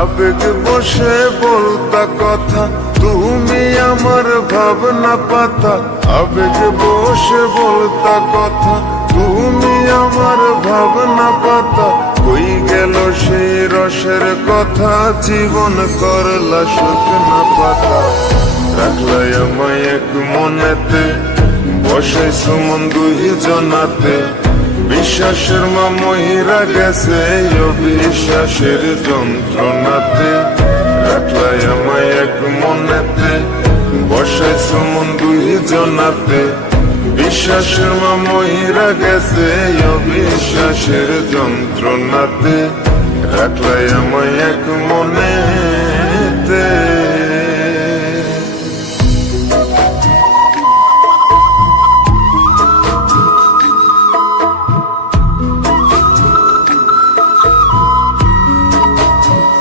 আবেগ বসে বলতা কথা, তুমি আমার ভাবনা পাতা। আবেগ বসে বলতা কথা, তুমি আমার ভাবনা পাতা। কই গেল সেই রসের কথা, জীবন করলা শুকনা পাতা। রাখলাই আমায় এক মনেতে, বসাইছো মন দুই জনাতে। বিশ্বাসের মা মহিরা গেছে অবিশ্বাসের যন্ত্রণাতে। রাখলাই আমায় এক মনেতে, বসাইছো মন দুই জনাতে। বিশ্বাসের মা মহিরা গেছে অবিশ্বাসের যন্ত্রণাতে। রাখলাই আমায় এক মনে।